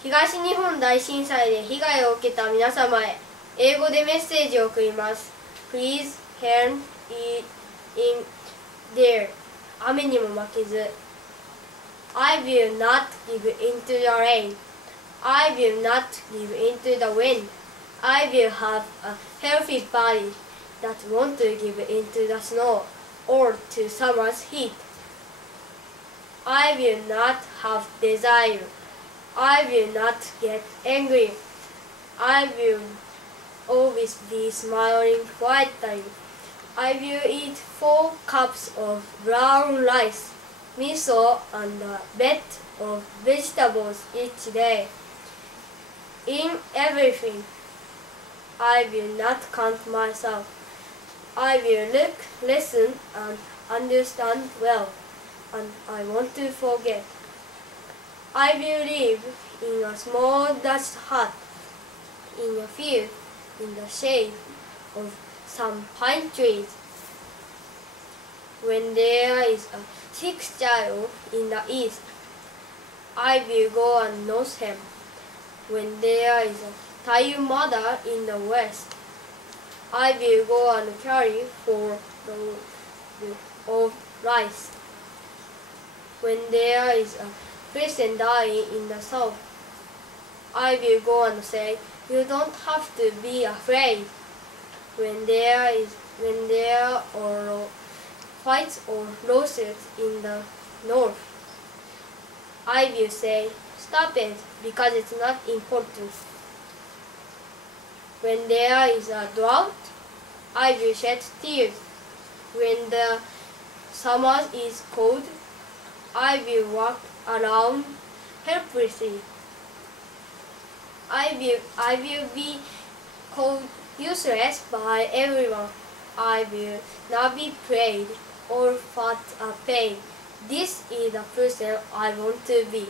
東日本大震災で被害を受けた皆様へ英語でメッセージを送ります。Please hang in there. 雨にも負けず。I will not give into the rain. I will not give into the wind. I will have a healthy body that won't give into the snow or to summer's heat. I will not have desire. I will not get angry. I will always be smiling quietly. I will eat 4 cups of brown rice, miso, and a bed of vegetables each day. In everything, I will not count myself. I will look, listen, and understand well, and I want to forget. I will live in a small Dutch hut in a field in the shade of some pine trees. When there is a sick child in the east, I will go and nurse him. When there is a tired mother in the west, I will go and carry 4 loads of rice. When there is a person dying in the south, I will go and say, "You don't have to be afraid." When there are fights or lawsuits in the north, I will say, "Stop it, because it's not important." When there is a drought, I will shed tears. When the summer is cold, I will walk around helplessly. I will be called useless by everyone. I will not be praised or felt a pain. This is the person I want to be.